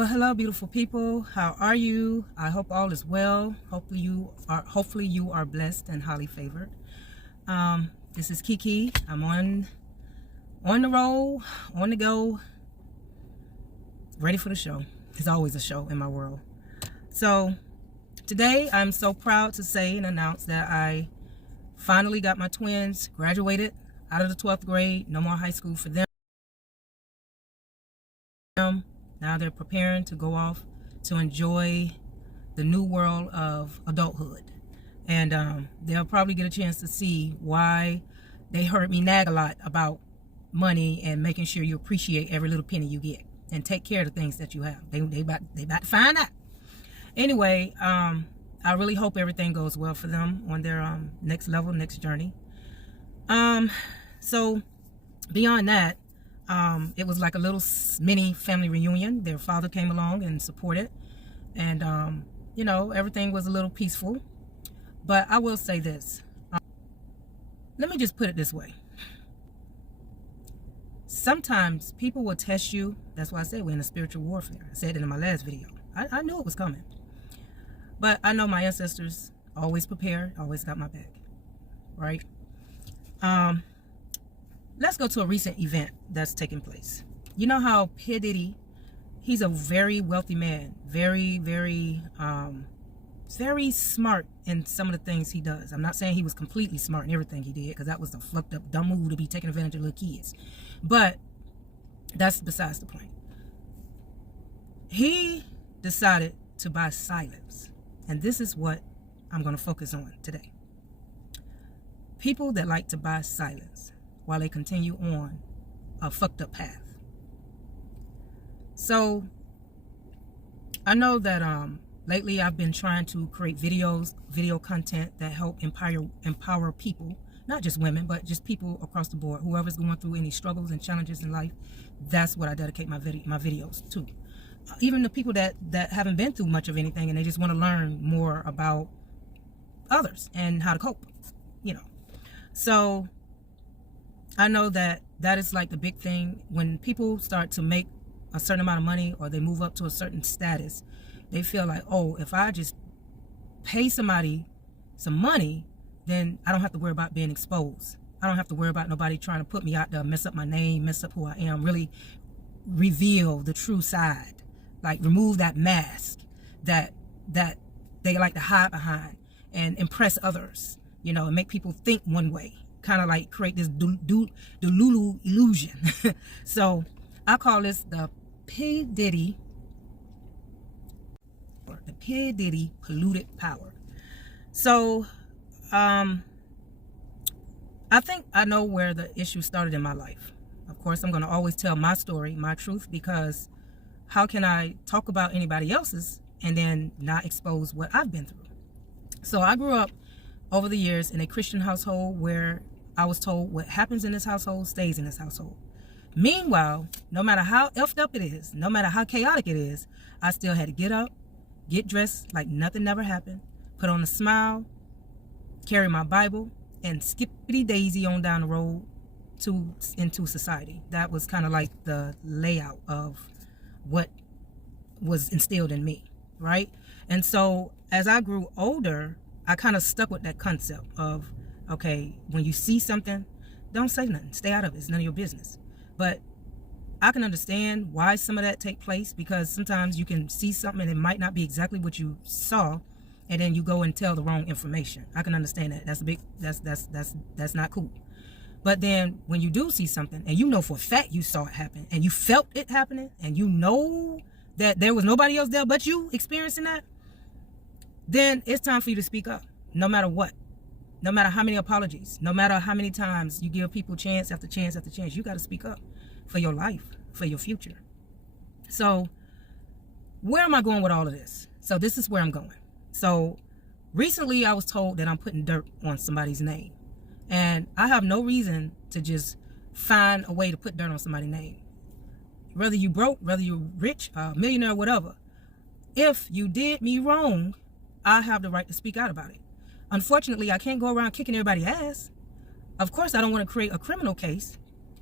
Well, hello, beautiful people. How are you? I hope all is well. Hopefully you are blessed and highly favored. This is Kiki. I'm on the roll, on the go, ready for the show. There's always a show in my world. So today I'm so proud to say and announce that I finally got my twins graduated out of the 12th grade. No more high school for them. Now they're preparing to go off to enjoy the new world of adulthood. And they'll probably get a chance to see why they heard me nag a lot about money and making sure you appreciate every little penny you get and take care of the things that you have. They about to find out. Anyway, I really hope everything goes well for them on their next level, next journey. So beyond that, it was like a little mini family reunion. Their father came along and supported, and you know, everything was a little peaceful. But I will say this, let me just put it this way. Sometimes people will test you. That's why I said we're in a spiritual warfare. I said it in my last video. I knew it was coming, but I know my ancestors always prepared, always got my back, right? Let's go to a recent event that's taking place. You know how P. Diddy, he's a very wealthy man, very smart in some of the things he does. I'm not saying he was completely smart in everything he did, because that was a fucked up, dumb move to be taking advantage of little kids. But that's besides the point. He decided to buy silence. And this is what I'm going to focus on today. People that like to buy silence while they continue on a fucked up path. So I know that lately I've been trying to create video content that help empower people, not just women, but just people across the board. Whoever's going through any struggles and challenges in life, that's what I dedicate my videos to. Even the people that haven't been through much of anything and they just want to learn more about others and how to cope, you know. So I know that is like the big thing. When people start to make a certain amount of money or they move up to a certain status, they feel like, oh, if I just pay somebody some money, then I don't have to worry about being exposed. I don't have to worry about nobody trying to put me out there, mess up my name, mess up who I am, really reveal the true side. Like remove that mask that they like to hide behind and impress others, you know, and make people think one way. Kind of like create this Delulu illusion. So I call this the P. Diddy polluted power. So I think I know where the issue started in my life. Of course, I'm going to always tell my story, my truth, because how can I talk about anybody else's and then not expose what I've been through? So I grew up over the years in a Christian household where I was told what happens in this household stays in this household. Meanwhile, no matter how effed up it is, no matter how chaotic it is, I still had to get up, get dressed like nothing never happened, put on a smile, carry my Bible, and skippity daisy on down the road into society. That was kind of like the layout of what was instilled in me, right? And so as I grew older, I kind of stuck with that concept of, okay, when you see something, don't say nothing. Stay out of it. It's none of your business. But I can understand why some of that take place, because sometimes you can see something and it might not be exactly what you saw, and then you go and tell the wrong information. I can understand that. That's not cool. But then when you do see something and you know for a fact you saw it happen and you felt it happening and you know that there was nobody else there but you experiencing that, then it's time for you to speak up, no matter what. No matter how many apologies, no matter how many times you give people chance after chance after chance, you got to speak up for your life, for your future. So where am I going with all of this? So this is where I'm going. So recently I was told that I'm putting dirt on somebody's name. And I have no reason to just find a way to put dirt on somebody's name. Whether you broke, whether you're rich, millionaire, whatever. If you did me wrong, I have the right to speak out about it. Unfortunately, I can't go around kicking everybody's ass. Of course, I don't want to create a criminal case,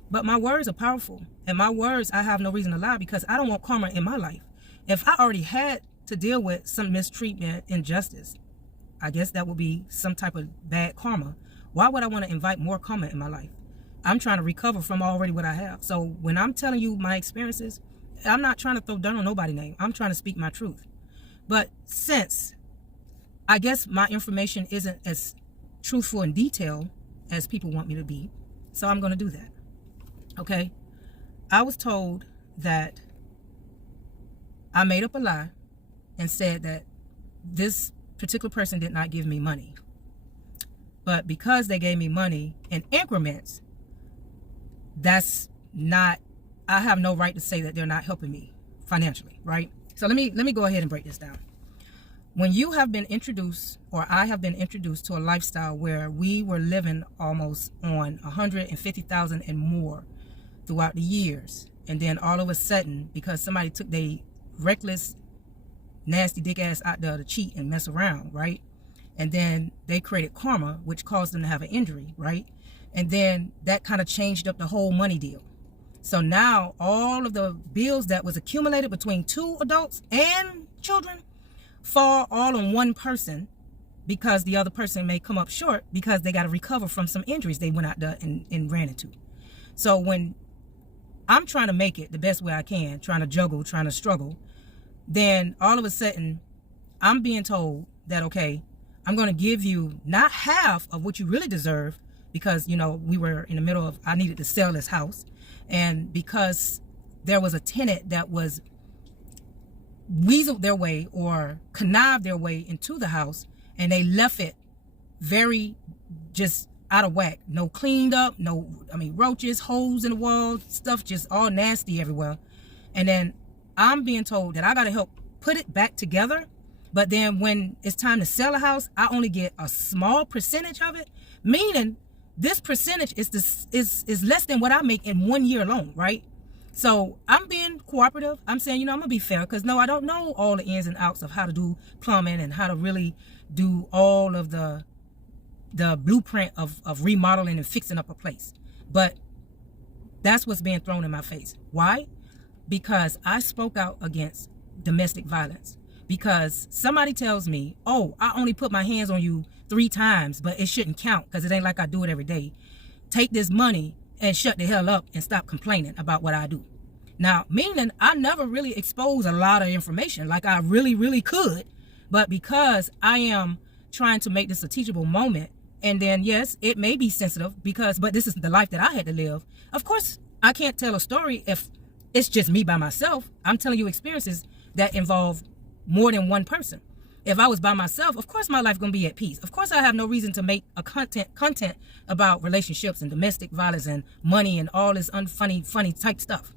but my words are powerful. And my words, I have no reason to lie, because I don't want karma in my life. If I already had to deal with some mistreatment, injustice, I guess that would be some type of bad karma. Why would I want to invite more karma in my life? I'm trying to recover from already what I have. So when I'm telling you my experiences, I'm not trying to throw dirt on nobody's name. I'm trying to speak my truth. But since I guess my information isn't as truthful and detailed as people want me to be, so I'm going to do that. Okay? I was told that I made up a lie and said that this particular person did not give me money. But because they gave me money in increments, that's not, I have no right to say that they're not helping me financially, right? So let me go ahead and break this down. When you have been introduced, or I have been introduced to a lifestyle where we were living almost on 150,000 and more throughout the years, and then all of a sudden, because somebody took their reckless, nasty dick ass out there to cheat and mess around, right? And then they created karma, which caused them to have an injury, right? And then that kind of changed up the whole money deal. So now all of the bills that was accumulated between two adults and children fall all on one person, because the other person may come up short because they got to recover from some injuries they went out there and ran into. So when I'm trying to make it the best way I can, trying to juggle, trying to struggle, then all of a sudden I'm being told that, okay, I'm going to give you not half of what you really deserve, because, you know, we were in the middle of, I needed to sell this house. And because there was a tenant that was weaseled their way or connived their way into the house, and they left it very just out of whack. No cleaned up, roaches, holes in the wall, stuff just all nasty everywhere. And then I'm being told that I got to help put it back together. But then when it's time to sell a house, I only get a small percentage of it, meaning this percentage is less than what I make in 1 year alone, right? So I'm being cooperative. I'm saying, I'm gonna be fair, because no, I don't know all the ins and outs of how to do plumbing and how to really do all of the blueprint of remodeling and fixing up a place. But that's what's being thrown in my face. Why? Because I spoke out against domestic violence. Because somebody tells me, oh, I only put my hands on you 3 times, but it shouldn't count because it ain't like I do it every day. Take this money and shut the hell up and stop complaining about what I do. Now, meaning I never really expose a lot of information like I really, really could. But because I am trying to make this a teachable moment, and then, yes, it may be sensitive but this is the life that I had to live. Of course, I can't tell a story if it's just me by myself. I'm telling you experiences that involve more than one person. If I was by myself, of course my life gonna be at peace. Of course I have no reason to make a content about relationships and domestic violence and money and all this funny type stuff.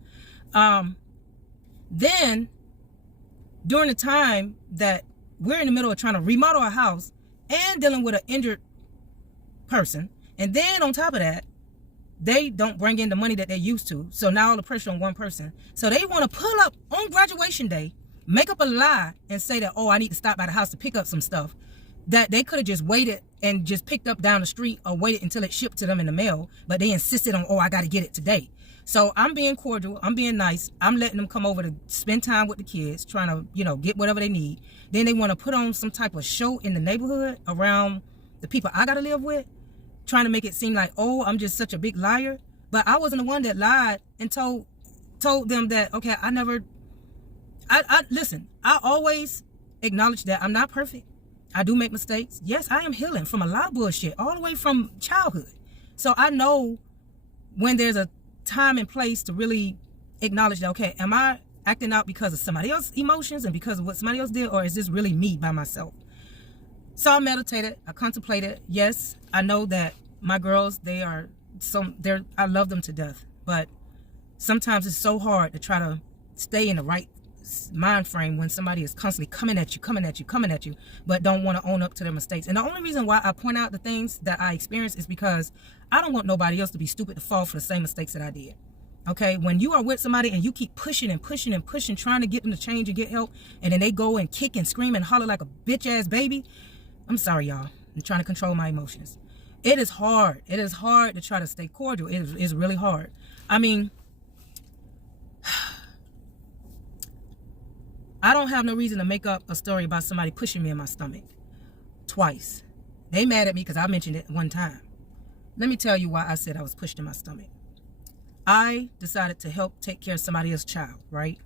Then during the time that we're in the middle of trying to remodel a house and dealing with an injured person, and then on top of that, they don't bring in the money that they used to. So now all the pressure on one person. So they want to pull up on graduation day, make up a lie and say that, oh, I need to stop by the house to pick up some stuff that they could have just waited and just picked up down the street, or waited until it shipped to them in the mail. But they insisted on, oh, I got to get it today. So I'm being cordial. I'm being nice. I'm letting them come over to spend time with the kids, trying to, get whatever they need. Then they want to put on some type of show in the neighborhood around the people I got to live with, trying to make it seem like, oh, I'm just such a big liar. But I wasn't the one that lied and told them that, okay, listen, I always acknowledge that I'm not perfect. I do make mistakes. Yes, I am healing from a lot of bullshit, all the way from childhood. So I know when there's a time and place to really acknowledge that, okay, am I acting out because of somebody else's emotions and because of what somebody else did, or is this really me by myself? So I meditated, I contemplated. Yes, I know that my girls, I love them to death, but sometimes it's so hard to try to stay in the right mind frame when somebody is constantly coming at you, but don't want to own up to their mistakes. And the only reason why I point out the things that I experienced is because I don't want nobody else to be stupid to fall for the same mistakes that I did. Okay, when you are with somebody and you keep pushing, trying to get them to change and get help, and then they go and kick and scream and holler like a bitch ass baby, I'm sorry, y'all. I'm trying to control my emotions. It is hard. It is hard to try to stay cordial. It is really hard. I mean, I don't have no reason to make up a story about somebody pushing me in my stomach. Twice. They mad at me because I mentioned it one time. Let me tell you why I said I was pushed in my stomach. I decided to help take care of somebody else's child, right?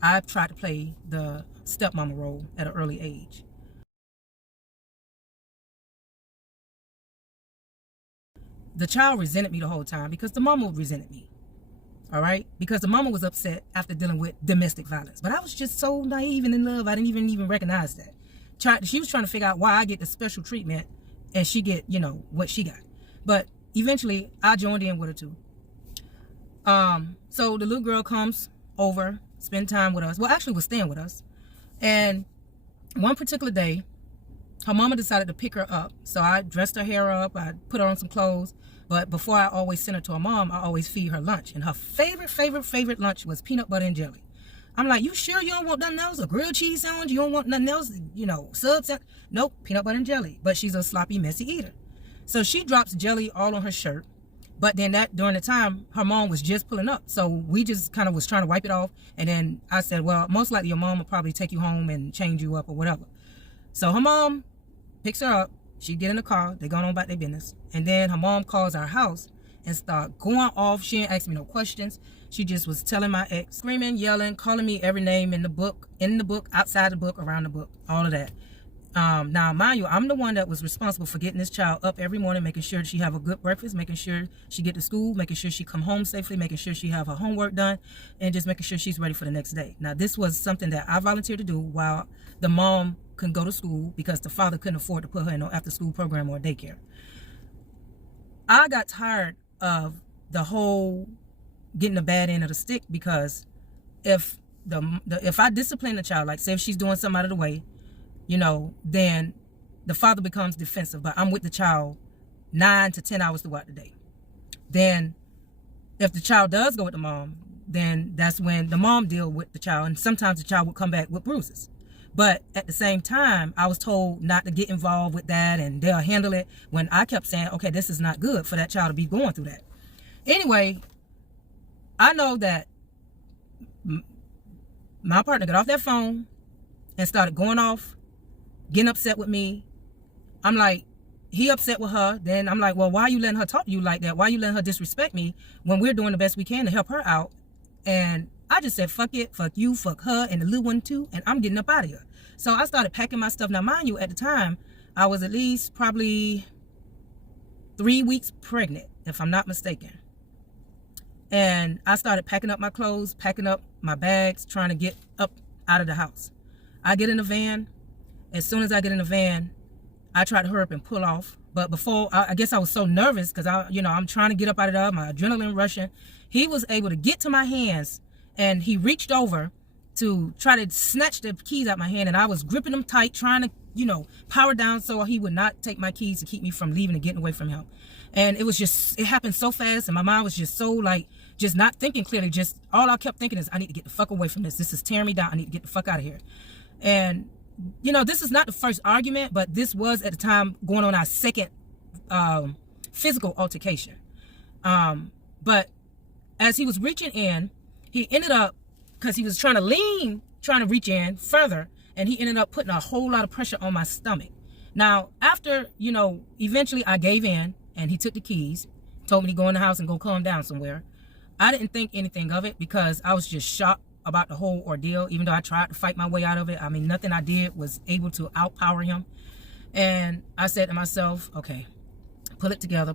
I tried to play the stepmama role at an early age. The child resented me the whole time because the mama resented me. All right? Because the mama was upset after dealing with domestic violence. But I was just so naive and in love, I didn't even recognize that. She was trying to figure out why I get the special treatment and she get, what she got. But eventually, I joined in with her too. So the little girl comes over, spend time with us. Well, actually was staying with us. And one particular day, her mama decided to pick her up. So I dressed her hair up, I put her on some clothes. But before I always send her to her mom, I always feed her lunch. And her favorite lunch was peanut butter and jelly. I'm like, you sure you don't want nothing else? A grilled cheese sandwich? You don't want nothing else? Subs? Nope, peanut butter and jelly. But she's a sloppy, messy eater. So she drops jelly all on her shirt. But then during the time, her mom was just pulling up. So we just kind of was trying to wipe it off. And then I said, well, most likely your mom will probably take you home and change you up or whatever. So her mom picks her up. She get in the car. They going on about their business. And then her mom calls our house and start going off. She didn't ask me no questions. She just was telling my ex, screaming, yelling, calling me every name in the book, outside the book, around the book, all of that. Now, mind you, I'm the one that was responsible for getting this child up every morning, making sure she have a good breakfast, making sure she get to school, making sure she come home safely, making sure she have her homework done, and just making sure she's ready for the next day. Now, this was something that I volunteered to do while the mom couldn't go to school because the father couldn't afford to put her in no after-school program or daycare. I got tired of the whole getting the bad end of the stick because if I discipline the child, like say if she's doing something out of the way, then the father becomes defensive, but I'm with the child 9 to 10 hours throughout the day. Then if the child does go with the mom, then that's when the mom deal with the child. And sometimes the child would come back with bruises. But at the same time, I was told not to get involved with that and they'll handle it, when I kept saying, okay, this is not good for that child to be going through that. Anyway, I know that my partner got off that phone and started going off, getting upset with me. I'm like, he upset with her. Then I'm like, well, why are you letting her talk to you like that? Why are you letting her disrespect me when we're doing the best we can to help her out? And I just said, fuck it, fuck you, fuck her, and the little one too, and I'm getting up out of here. So I started packing my stuff. Now, mind you, at the time, I was at least probably 3 weeks pregnant, if I'm not mistaken. And I started packing up my clothes, packing up my bags, trying to get up out of the house. I get in the van. As soon as I get in the van, I try to hurry up and pull off. But before, I guess I was so nervous because I'm trying to get up out of there, my adrenaline rushing. He was able to get to my hands and he reached over to try to snatch the keys out my hand. And I was gripping them tight, trying to, power down so he would not take my keys to keep me from leaving and getting away from him. And it happened so fast. And my mind was just so just not thinking clearly. Just all I kept thinking is, I need to get the fuck away from this. This is tearing me down. I need to get the fuck out of here. And this is not the first argument, but this was at the time going on our second physical altercation. But as he was reaching in, he ended up, because he was trying to reach in further, and he ended up putting a whole lot of pressure on my stomach. Now, after, eventually I gave in, and he took the keys, told me to go in the house and go calm down somewhere. I didn't think anything of it because I was just shocked about the whole ordeal, even though I tried to fight my way out of it. I mean, nothing I did was able to outpower him. And I said to myself, okay, pull it together.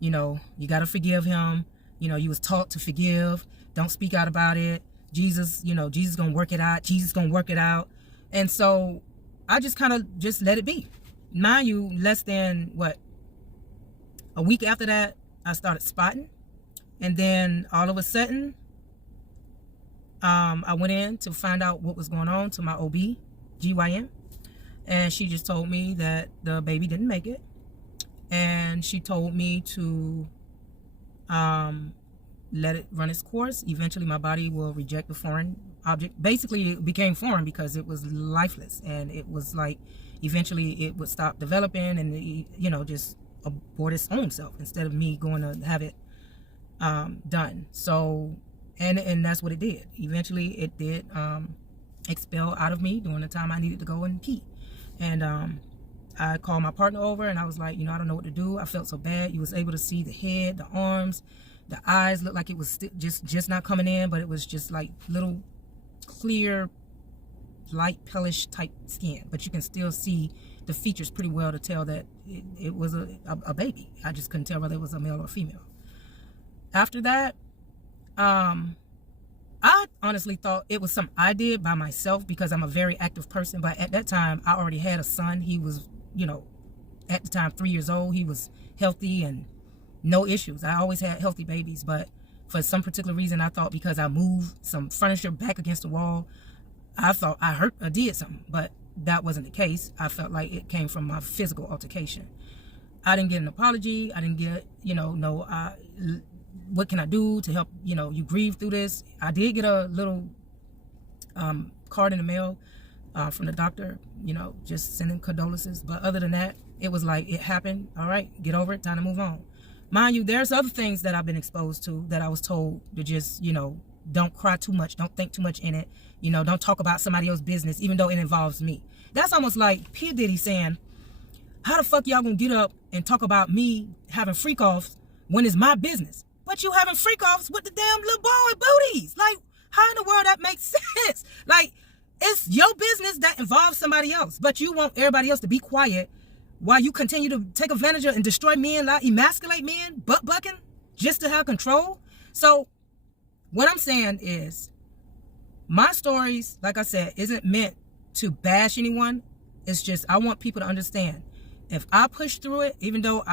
You got to forgive him. You was taught to forgive. Don't speak out about it. Jesus, Jesus gonna work it out. Jesus gonna work it out. And so I just kind of just let it be. Mind you, less than a week after that, I started spotting. And then all of a sudden, I went in to find out what was going on to my OB, GYN. And she just told me that the baby didn't make it. And she told me to let it run its course. Eventually, my body will reject the foreign object. Basically, it became foreign because it was lifeless. And it was like, eventually, it would stop developing and, just abort its own self instead of me going to have it done. So, and that's what it did. Eventually, it did expelled out of me during the time I needed to go and pee. And I called my partner over and I was like, I don't know what to do. I felt so bad. You was able to see the head, the arms, the eyes looked like it was just not coming in, but it was just like little clear, light palish type skin. But you can still see the features pretty well to tell that it was a baby. I just couldn't tell whether it was a male or female. After that, I honestly thought it was something I did by myself because I'm a very active person. But at that time, I already had a son. He was, at the time 3 years old. He was healthy and no issues. I always had healthy babies. But for some particular reason, I thought because I moved some furniture back against the wall, I thought I hurt or did something. But that wasn't the case. I felt like it came from my physical altercation. I didn't get an apology. I didn't get, what can I do to help, you grieve through this? I did get a little card in the mail from the doctor, just sending condolences. But other than that, it was like, it happened. All right, get over it. Time to move on. Mind you, there's other things that I've been exposed to that I was told to just, don't cry too much. Don't think too much in it. Don't talk about somebody else's business, even though it involves me. That's almost like P. Diddy saying, how the fuck y'all gonna get up and talk about me having freak-offs when it's my business? But you having freak-offs with the damn little boy booties. Like, how in the world that makes sense? Like, it's your business that involves somebody else. But you want everybody else to be quiet while you continue to take advantage of and destroy men, like emasculate men, butt-bucking, just to have control. So, what I'm saying is, my stories, like I said, isn't meant to bash anyone. It's just, I want people to understand. If I push through it, even though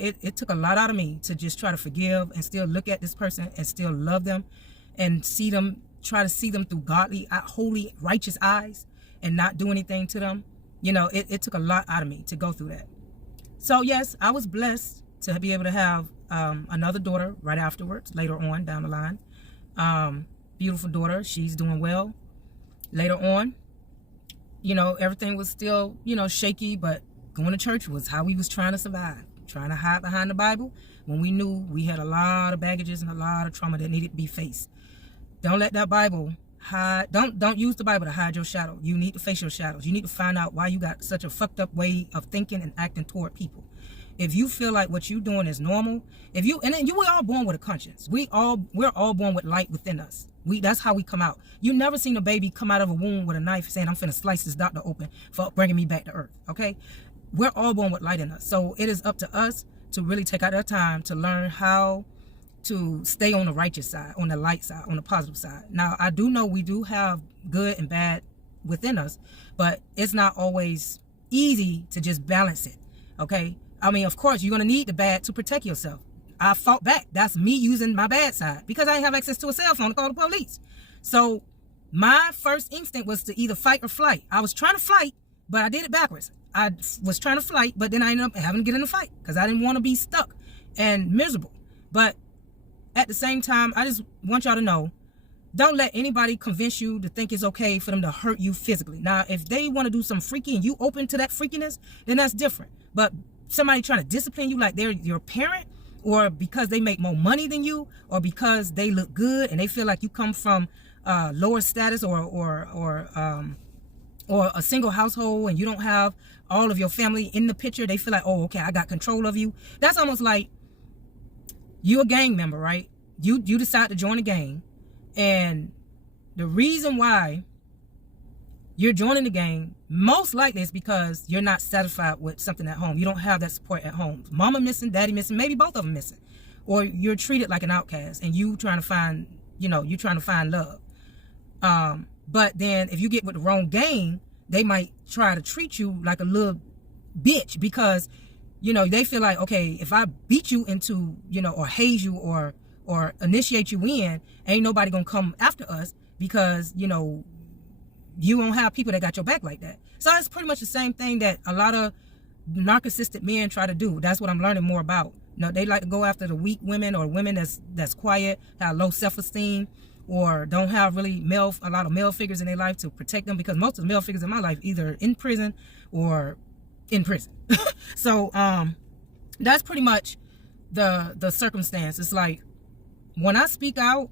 it took a lot out of me to just try to forgive and still look at this person and still love them and see them, try to see them through godly, holy, righteous eyes and not do anything to them. It took a lot out of me to go through that. So yes, I was blessed to be able to have another daughter right afterwards, later on down the line. Beautiful daughter. She's doing well. Later on, everything was still, shaky, but going to church was how we was trying to survive, trying to hide behind the Bible when we knew we had a lot of baggages and a lot of trauma that needed to be faced. Don't let that Bible hide. Don't use the Bible to hide your shadow. You need to face your shadows. You need to find out why you got such a fucked up way of thinking and acting toward people. If you feel like what you're doing is normal, and then you were all born with a conscience. We're all born with light within us. That's how we come out. You never seen a baby come out of a womb with a knife saying, I'm finna slice this doctor open for bringing me back to earth. Okay? We're all born with light in us. So it is up to us to really take out our time to learn how to stay on the righteous side, on the light side, on the positive side. Now, I do know we do have good and bad within us, but it's not always easy to just balance it. Okay? I mean, of course, you're going to need the bad to protect yourself. I fought back. That's me using my bad side because I didn't have access to a cell phone to call the police. So my first instinct was to either fight or flight. I was trying to fight, but I did it backwards. I was trying to fight, but then I ended up having to get in a fight because I didn't want to be stuck and miserable. But at the same time, I just want y'all to know, don't let anybody convince you to think it's okay for them to hurt you physically. Now, if they want to do some freaky and you open to that freakiness, then that's different. But somebody trying to discipline you like they're your parent, or because they make more money than you, or because they look good and they feel like you come from lower status or a single household and you don't have all of your family in the picture, they feel like, oh, okay, I got control of you. That's almost like you a gang member, right? You decide to join a gang, and the reason why you're joining the gang most likely is because you're not satisfied with something at home. You don't have that support at home. Mama missing, daddy missing, maybe both of them missing, or you're treated like an outcast and you trying to find, you're trying to find love. But then if you get with the wrong gang, they might try to treat you like a little bitch because, they feel like, okay, if I beat you into, or haze you or initiate you in, ain't nobody gonna come after us because, you don't have people that got your back like that. So it's pretty much the same thing that a lot of narcissistic men try to do. That's what I'm learning more about. They like to go after the weak women or women that's quiet, have low self-esteem, or don't have really a lot of male figures in their life to protect them, because most of the male figures in my life either in prison or in prison. So that's pretty much the circumstance. It's like when I speak out,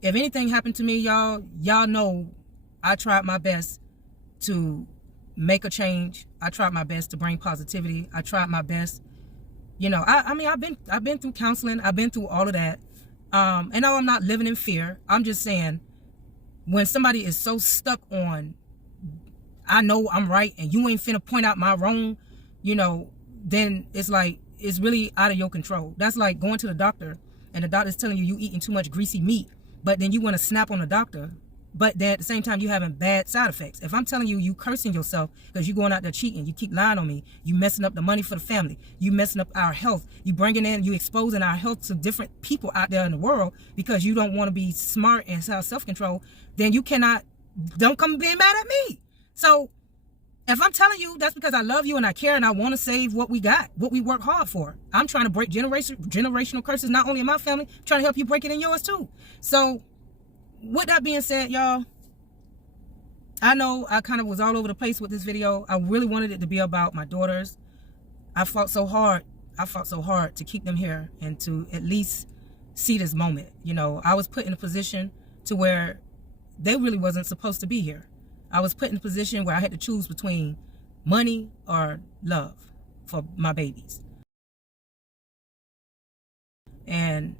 if anything happened to me, y'all know I tried my best to make a change. I tried my best to bring positivity. I tried my best. You know, I mean, I've been through counseling. I've been through all of that. And no, I'm not living in fear. I'm just saying, when somebody is so stuck on, I know I'm right and you ain't finna point out my wrong, you know, then it's like, it's really out of your control. That's like going to the doctor and the doctor's telling you eating too much greasy meat, but then you want to snap on the doctor, but then at the same time you having bad side effects. If I'm telling you cursing yourself because you going out there cheating, you keep lying on me, you messing up the money for the family, you messing up our health, you exposing our health to different people out there in the world because you don't want to be smart and have self-control, then you don't come being mad at me. So if I'm telling you, that's because I love you and I care and I want to save what we got, what we work hard for. I'm trying to break generational curses, not only in my family, I'm trying to help you break it in yours too. So with that being said, y'all, I know I kind of was all over the place with this video. I really wanted it to be about my daughters. I fought so hard to keep them here and to at least see this moment. You know, I was put in a position to where they really wasn't supposed to be here. I was put in a position where I had to choose between money or love for my babies. And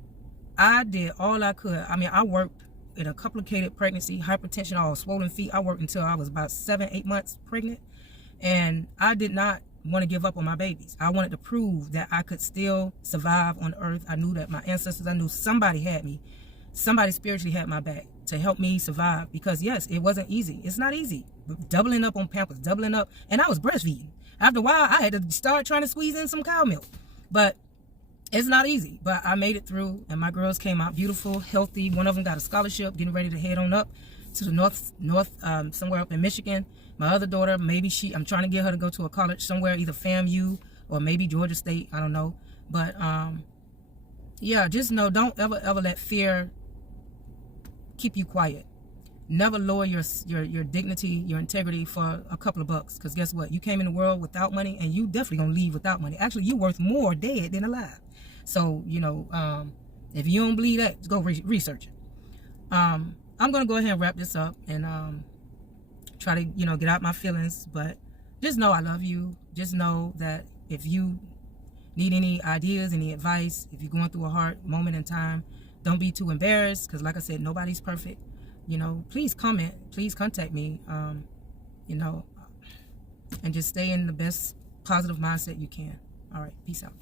I did all I could. I mean, I worked in a complicated pregnancy, hypertension, all swollen feet. I worked until I was about 7-8 months pregnant. And I did not want to give up on my babies. I wanted to prove that I could still survive on earth. I knew that my ancestors, I knew somebody had me. Somebody spiritually had my back to help me survive, because yes, it wasn't easy. It's not easy. Doubling up on Pampers, doubling up, and I was breastfeeding. After a while, I had to start trying to squeeze in some cow milk, but it's not easy. But I made it through, and my girls came out beautiful, healthy. One of them got a scholarship, getting ready to head on up to the north, somewhere up in Michigan. My other daughter, I'm trying to get her to go to a college somewhere, either FAMU or maybe Georgia State. I don't know, but yeah, just know, don't ever let fear keep you quiet. Never lower your dignity, your integrity for a couple of bucks, because guess what? You came in the world without money, and you definitely gonna leave without money. Actually, you're worth more dead than alive. So, you know, if you don't believe that, go research it. I'm gonna go ahead and wrap this up and try to, you know, get out my feelings, but just know I love you. Just know that if you need any ideas, any advice, if you're going through a hard moment in time, don't be too embarrassed, because like I said, nobody's perfect. You know, please comment, please contact me, you know, and just stay in the best positive mindset you can. All right, peace out.